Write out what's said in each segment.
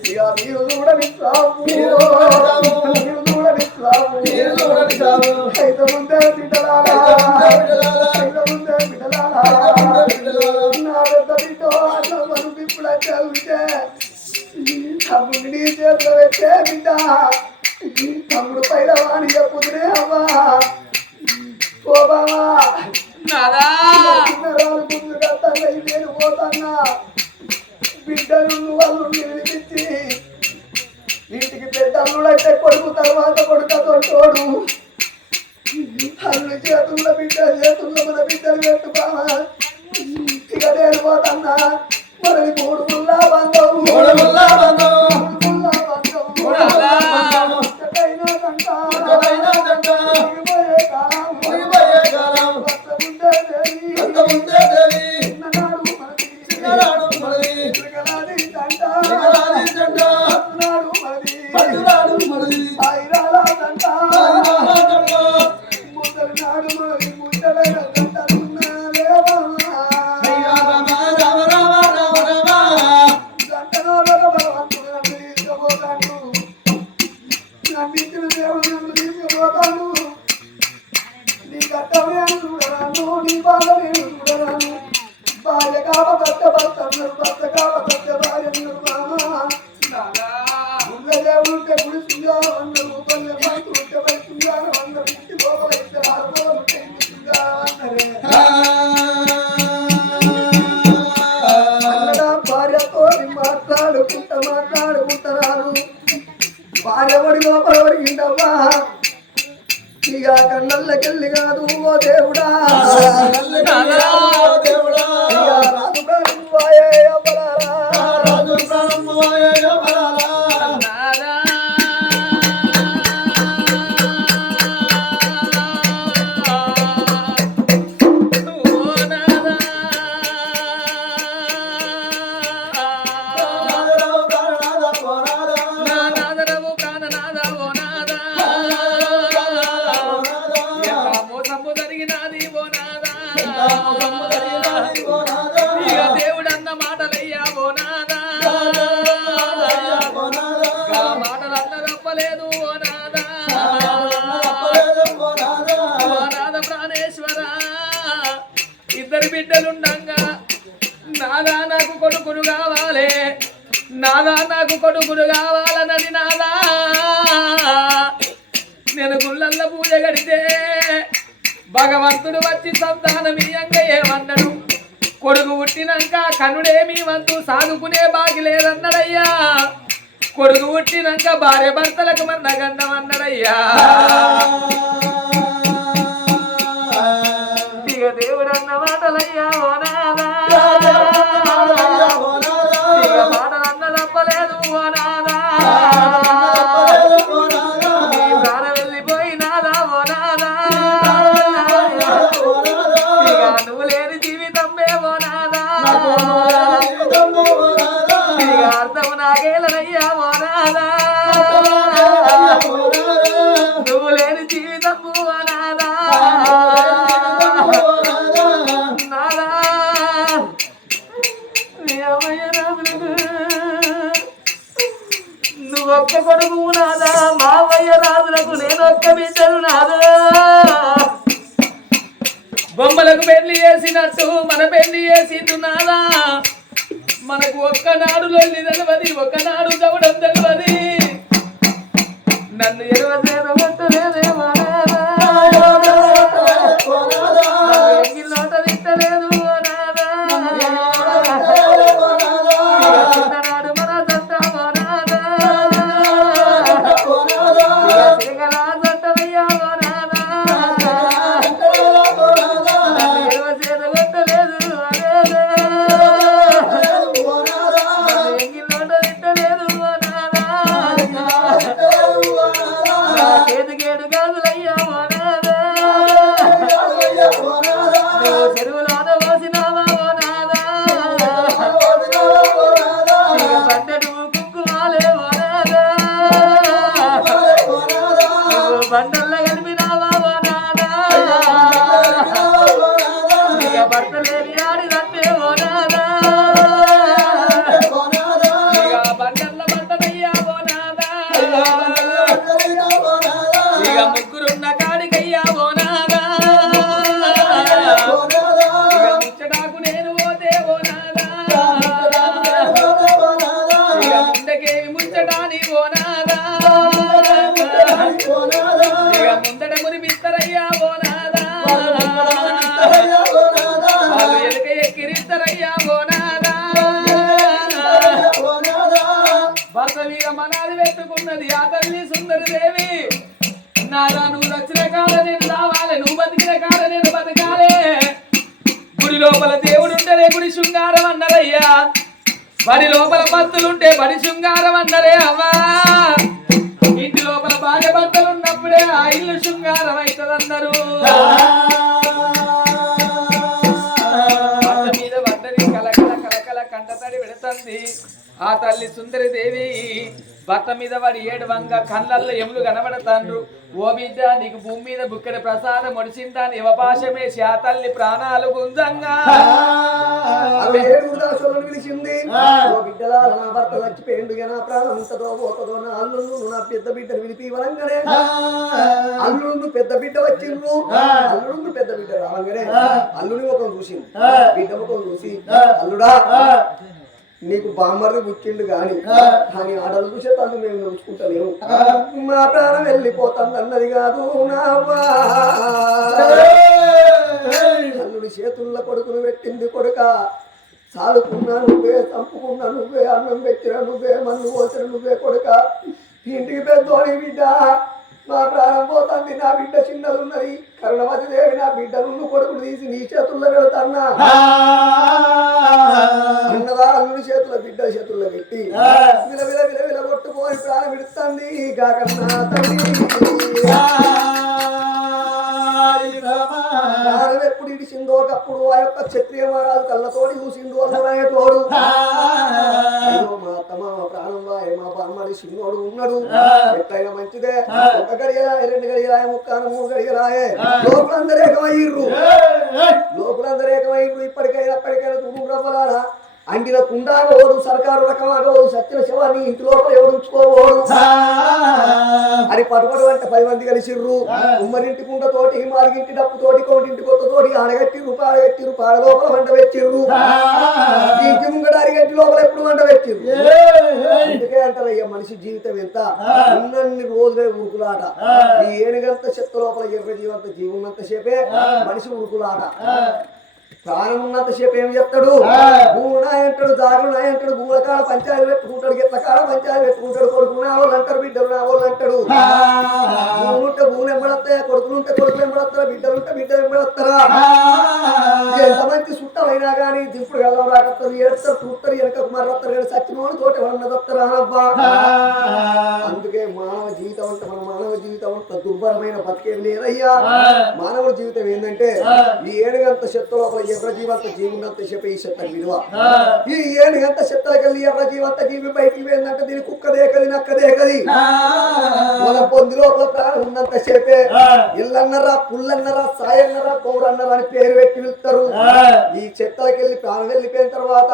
ఇక మీరు కూడా విశ్రాము అయితే ముందే బిడ్డలారా అయితే ముందే బిడ్డలారా నా పెద్ద బిడ్డ అట్లా మనం ఇప్పుడు ఉంటే తమ్ముడు నీ చేతిలో పెట్టే బిడ్డ తమ్ముడు పైన వాణి చెప్పుతునే అవ్వా ఓ బావా ముందుగా తల్లి నేను పోతాన్నా బిడ్డలు వాళ్ళు నిలిపించి ఇంటికి పెద్ద అల్లుడైతే కొడుకు తర్వాత కొడుకతో తోడు అల్లు చేతుల్లో బిడ్డ చేతుల్లో మన బిడ్డలు పెట్టు బావా ఇక నేను పోతాన్నా మనది మూడు ముల్లా బంధం మాట్లాడుకుంటారు భార్య ఒడి లోపల ఒడిగిండవ్వా ఇక కళ్ళకెళ్ళి కాదు ఓ దేవుడా రాజు ప్రారంభమాయే దేవుడన్న మాటలయ్యా ఓనాదా మాటలు అన్నరప్పలేదు ఓనాదా ఓనాద ప్రాణేశ్వర ఇద్దరు బిడ్డలుండంగా నాదా నాకు కొడుకులు కావాలి నాదా నాకు కొడుకులు కావాలనని నాదా నేను గుళ్ళల్లో పూజ గడితే భగవంతుడు వచ్చి సంతానమీయంగా ఏమన్నాడు కొడుకు పుట్టినాక కనుడేమీ వంతు సాదుకునే బాగి లేదన్నాడయ్యా కొడుకు పుట్టినాక భార్య భర్తలకు మన్నగండం అన్నాడయ్యా ఇక దేవుడు అన్న మాటలయ్యా ఓనాదా ఇక మాటలు అన్న తప్పలేదు ఓనాదా అర్థం నాగేలనయ్యా ఓనాదా నువ్వు లేని జీవితం అనాదా నాదా నువ్వొక్క కొడుకు నాదా మావయ్య రాజులకు నేనొక్క బిడ్డలు నాదా బొమ్మలకు పెళ్లి చేసినట్టు మన పెళ్లి చేసిండు నాదా మనకు ఒక్కనాడు లొల్లి తెలియదు ఒక్కనాడు చవడం తెలియదు నన్ను ఎంగిల్లోట తిట్టలేదు చిన్ననాడు మన సొంతమయ్యా చెరువులోన పోసినావా ఓనాదా బండను కుంకుమాలే ఓనాదా బండల్లో కలిపినావా ఓనాదా ఇక భర్త లేని ఆడి నన్నే ఓనాదా ఇక బండల్లో బండ భర్త మీద మనాది పెట్టుకున్నది ఆ తల్లి సుందరి దేవి. నాదా నువ్వు వచ్చిన కాడ నేను రావాలి, నువ్వు బతికిన కాడ నేను బతకాలే. గుడి లోపల దేవుడు ఉంటేనే గుడి శృంగారం అన్నరయ్యా, బడి లోపల భక్తులుంటే బడి శృంగారం అన్నరే అమ్మా. ఇంటి లోపల భార్య భర్తలు ఉన్నప్పుడే ఆ ఇల్లు శృంగారం అవుతుందన్నారు. భర్త మీద భర్తని కలకల కలకల కంటతడి పెడుతుంది ఆ తల్లి సుందరి దేవి. భర్త మీద వాడి ఏడువంగ కళ్ళల్లో ఎములు కనబడతాండ్రు. ఓ బిడ్డ నీకు భూమి మీద బుక్కెడ ప్రసాదం ఒడిచిందా అని అవపాశమేసి ఆ తల్లి ప్రాణాలు గుంజంగా పిలిచింది. ఓ బిడ్డలా నా భర్త చచ్చిపోయిండు, నా ప్రాణం ఉంటదో పోతుందో, నా అల్లుళ్ళు నా పెద్ద బిడ్డను విలిపి వరంగానే అల్లుడు పెద్ద బిడ్డ వచ్చిండ్రు. అల్లుడు పెద్ద బిడ్డ రావంగానే అల్లుని ముఖం చూసింది, బిడ్డ ముఖం చూసి అల్లుడా నీకు బామ్మర్ది గుర్తిండు కానీ ఆడలు చూసే తను మేము నడుచుకుంటలేము, మా ప్రాణం వెళ్ళిపోతాను అన్నది కాదు నావా. అల్లుడి చేతుల్లో కొడుకును పెట్టింది కొడుక, సాదుకున్నా నువ్వే, చంపుకున్నా నువ్వే, అన్నం పెట్టినా నువ్వే, మన్ను పోసిన నువ్వే కొడుక. ఇంటికి పెద్దోని బిడ్డ మా ప్రాణం పోతుంది, నా బిడ్డ చిన్నదున్నది, కరుణవతి దేవి నా బిడ్డ నుండి కొడుకును తీసి నీ చేతుల్లో వెళతాన్నా అన్నదా. అల్లుడి చేతుల బిడ్డ చేతుల్లో పెట్టి విల విల విల విల కొట్టుకొని ప్రాణం విడుతుంది కాకన్నా తల్లి. ప్రాణం ఎప్పుడు ఇడిచిందో ఒకప్పుడు ఆ యొక్క క్షత్రియ మహారాజు కళ్ళతోడి చూసిండు అన్నతోడు. మా అత్తమ్మ మా ప్రాణం వాయ మా బామ్మడి చిన్నోడు ఉన్నాడు, ఎట్లయినా మంచిదే, ఒక గడియలాయ, రెండు గడియలాయ, ముక్కాన మూడు గడియలాయే, లోకులందరూ ఏకమయ్యిర్రు, లోకులందరూ ఏకమయ్యిర్రు. ఇప్పటికైనా తుడు రవ్వలారా అంగిన కుండాగోడు, సర్కారు రకమాగోడు, సత్యన శవాన్ని ఇంటి లోపల ఎవరు ఉంచుకోవోడు అని పటుపడు అంటే 10 మంది కలిసిర్రు. ఉమ్మరింటి కుండ తోటి, మారిగింటి డప్పు తోటి, కోటింటి కొత్త తోటి ఆడగట్టిర్రు, పాడగట్టిర్రు, పాడ లోపల వంట పెట్టిర్రు, ఇంటి ముంగడ అరిగట్టి లోపల ఎప్పుడు వంట పెట్టిర్రు. అందుకే అంటారు అయ్యా మనిషి జీవితం ఎంత, ఉన్నన్ని రోజులే ఉరుకులాట. ఈ ఏనుగంత చెత్త లోపల ఎర్ర జీవంత జీవున్నంత సేపే మనిషి ఉరుకులాట. ప్రాణం ఉన్నంత సేపు ఏం చెప్తాడు, భూమునాయంటాడు, దారునాయంటాడు, భూముల కాడ పంచాయతీ పెట్టుకుంటాడు, గిట్ల కాడ పంచాయతీ పెట్టుకుంటాడు, కొడుకు నా వాళ్ళు అంటారు, బిడ్డలు నా వాళ్ళు అంటాడు. భూములుంటే భూములు ఎంబడతాయా, కొడుకులుంటే కొడుకులు ఎంబడతారా, బిడ్డలుంటే బిడ్డలు ఎంబడతారా. ఎంత మంచి సుట్టమైనా కానీ దింపుడు వెళ్దాం రాకత్తరు, ఏడుస్తారు, చూస్తారు, వెనక మర్రత్తారు, కానీ సచ్చినోడు తోటి ఎవరన్నదత్తారా అబ్బా. అందుకే మానవ జీవితం అంటే మన మానవ జీవితం అంత దుర్భరమైన బతికేం లేదయ్యా. మానవ జీవితం ఏంటంటే ఈ ఏనుగంత శక్తి లోపల ఎర్ర జీవంత జీవునంత చెప్పే ఈ చెత్త విలువ. ఈ ఏనుగంత చెత్తలకెళ్ళి ఎర్ర జీవంత జీవి బయటికి పోయిందంటే దీని కుక్క దేకది, నక్క దేకది. మన పొంది లోపల ప్రాణం ఉన్నంత సేపే ఇల్లన్నరా, పుల్లన్నరా, సాయన్నరా, పౌరన్నరా అని పేరు పెట్టి వెళ్తారు. ఈ చెత్తలకెళ్ళి ప్రాణం వెళ్ళిపోయిన తర్వాత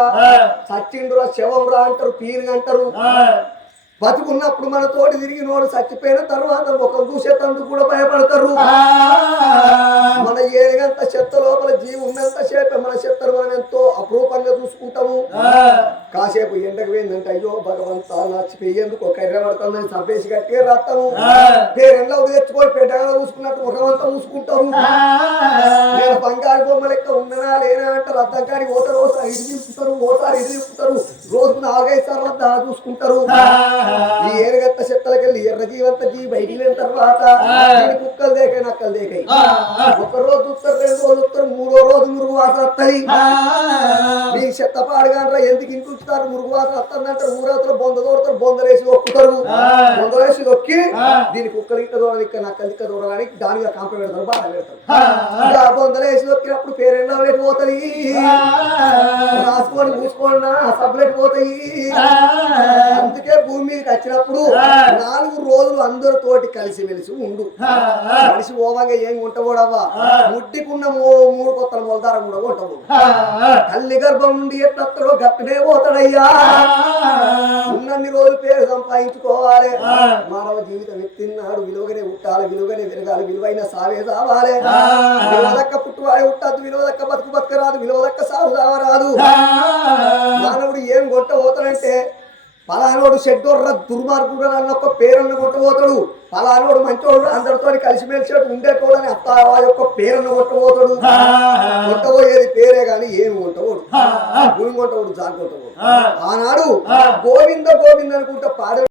సచ్చిండురా, శవం రా అంటారు, పీరుగా అంటారు. బతుకున్నప్పుడు మన తోటి తిరిగి నోడు చచ్చిపోయిన తర్వాత ముఖం చూసేటందుకు కూడా భయపడతారు. మన ఏనుగంత చెత్త లోపల జీవి ఉన్నంత సేపు మన చెత్తను మనం ఎంతో అపురూపంగా చూసుకుంటాము. కాసేపు ఎండకు పోయిందంటే అయ్యో భగవంతా నచ్చిపోయేందుకు ఒక ఎర్ర పడుతుందని చంపేసి గట్టిగా రాస్తాము. పేరెంట్లో తెచ్చుకొని పెట్టగా చూసుకున్నట్టు ముఖమంతా చూసుకుంటాము. నేను బంగారు బొమ్మ లెక్క ఉన్ననా లేనా అంటారు, అర్థం కాని ఓసారి ఓసారి ఇటు తిప్పుతారు, ఓసారి ఇటు తిప్పుతారు, రోజుకు 4-5 సార్లు దాని చూసుకుంటారు. ఈ ఏనుగంత చెత్తలకెళ్ళి ఎర్ర జీవంత జీవి బయటికి వెళ్ళిన తర్వాత కుక్కలు దేకాయి, నక్కలు దేకాయి. ఒక రోజు చూస్తారు, 2 రోజులు చూస్తారు, 3వ రోజు మురుగు వాసన వస్తాయి. మీ చెత్త పాడుగాండ్రా ఎందుకు ఇంటి ఉంచుతారు, మురుగు వాసన వస్తుందంటారు. ఊరవతలు బొంద తోడతారు, బొందలేసి దొక్కుతారు, బొందలేసి దొక్కి దీని కుక్కలు ఇట్ట దూడని ఇక్కడ నక్కలు ఇక్క దూడడానికి దానిగా కాంప పెడతారు, బాధ పెడతారు. బొందలేసి దొక్కినప్పుడు పేరెండా పోతాయి, రాసుకొని పూసుకోండి సబ్బులెట్ పోతాయి. అందుకే భూమి మీదకి వచ్చినప్పుడు 4 రోజులు అందరితోటి కలిసిమెలిసి ఉండు. మనిషి ఓవంగా ఏం ఉంటబోడవ్వా, ముట్టికున్న 3 కొత్తల మొలదారం కూడా ఉంటబోడు. తల్లి గర్భం నుండి ఎట్లొస్తాడో గట్టనే పోతాడయ్యా. ఉన్నన్ని రోజులు పేరు సంపాదించుకోవాలి. మానవ జీవితం ఎత్తిన్నాడు, విలువగానే ఉట్టాలి, విలువగానే విరగాలి, విలువైన సావే సావాలి. విలువదక్క పుట్టువాడే ఉట్టద్దు, విలువదక్క బతుకు బతకరాదు, విలువదక్క సాగు సావరాదు. మానవుడు ఏం కొట్టబోతాడంటే పలానోడు చెడ్డోర్ర దుర్మార్గుడు అన్న ఒక పేరును కొట్టబోతాడు, పలానోడు మంచోడు అందరితో కలిసిమెలిసేట్టు ఉండేటోడని అత్త యొక్క పేరును కొట్టబోతాడు. కొట్టబోయేది పేరు వేరే గాని ఏమి కొంటవాడు భూమి కొంటవాడు జాన్ కొంటవాడు ఆనాడు గోవింద గోవింద అనుకుంటా పాడ